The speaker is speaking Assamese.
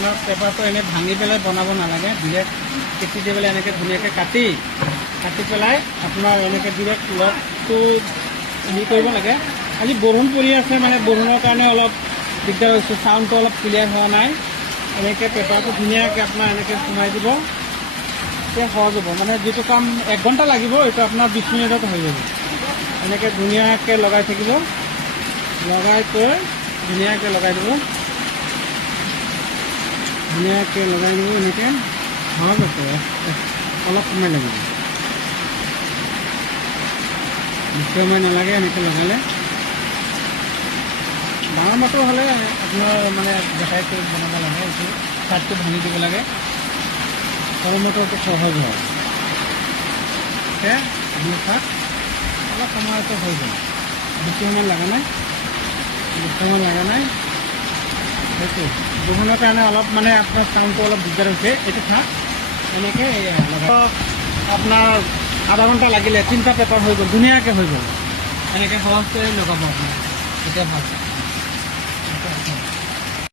আপোনাৰ পেপাৰটো এনে ভাঙি পেলাই বনাব নালাগে, ডিৰেক্ট কেঁচি দি পেলাই এনেকৈ ধুনীয়াকৈ কাটি পেলাই আপোনাৰ এনেকৈ ডিৰেক্ট লকটো হেৰি কৰিব লাগে। আজি বৰষুণ পৰি আছে, মানে বৰষুণৰ কাৰণে অলপ দিগদাৰ হৈছে, চাউণ্ডটো অলপ ক্লিয়াৰ হোৱা নাই। এনেকৈ পেপাৰটো ধুনীয়াকৈ আপোনাৰ এনেকৈ সোমাই দিব, তেতিয়া সহজ হ'ব। মানে যিটো কাম 1 ঘণ্টা লাগিব, এইটো আপোনাৰ 20 মিনিটত হৈ যাব। এনেকৈ ধুনীয়াকৈ লগাই থাকিব, লগাই থৈ ধুনীয়াকৈ লগাই দিব, ধুনীয়াকৈ লগাই দিব। এনেকৈ সহজ আছে, অলপ সময় লাগিব, বেছি সময় নালাগে। এনেকৈ লগালে ডাঙৰ মটৰ হ'লে আপোনাৰ মানে দেখাইটো বনাব লাগে, এইটো চাৰ্টটো ভাঙি দিব লাগে। সৰু মটৰটো সহজ হয়, আপুনি চাওক অলপ সময়তো হৈ যায়, বেছি সময় লগা নাই, সেইটো বৰষুণৰ কাৰণে অলপ মানে আপোনাৰ চাউণ্ডটো অলপ দিগদাৰ হৈছে। এইটো চাওক এনেকৈ আপোনাৰ আধা ঘণ্টা লাগিলে 3টা পেপাৰ হৈ গ'ল, ধুনীয়াকৈ হৈ গ'ল। এনেকৈ সহজকৈ লগাব আপোনাৰ, তেতিয়া ভাল।